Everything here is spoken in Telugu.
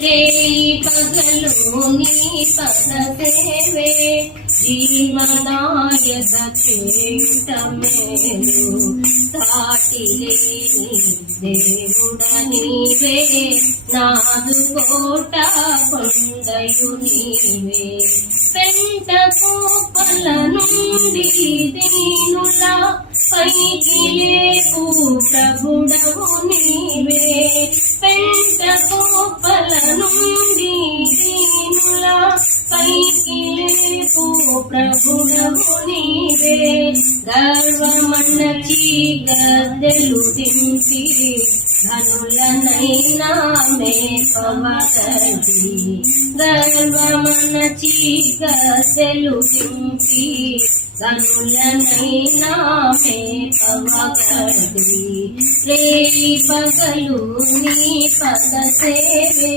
రేయి పగలు నీ పద సేవే జీవనాయక చేయుట మేలు సాటి లేని దేవుడ నీవే నాదు కోట కొండయు నీవే పెంట కోపల నుండి దీనుల పైకి లేపు ప్రభుడవు నీవే పెంట కోపల నుండి దీనుల పైకి లేపు ప్రభుడవు నీవే గర్వమన్నచి గద్దెలు దింపి ధనులనైనా మేపవగది గర్వమన్నచి గద్దెలు దింపి ధనులనైనా మేపవగది రేయి పగలు నీ పద సేవే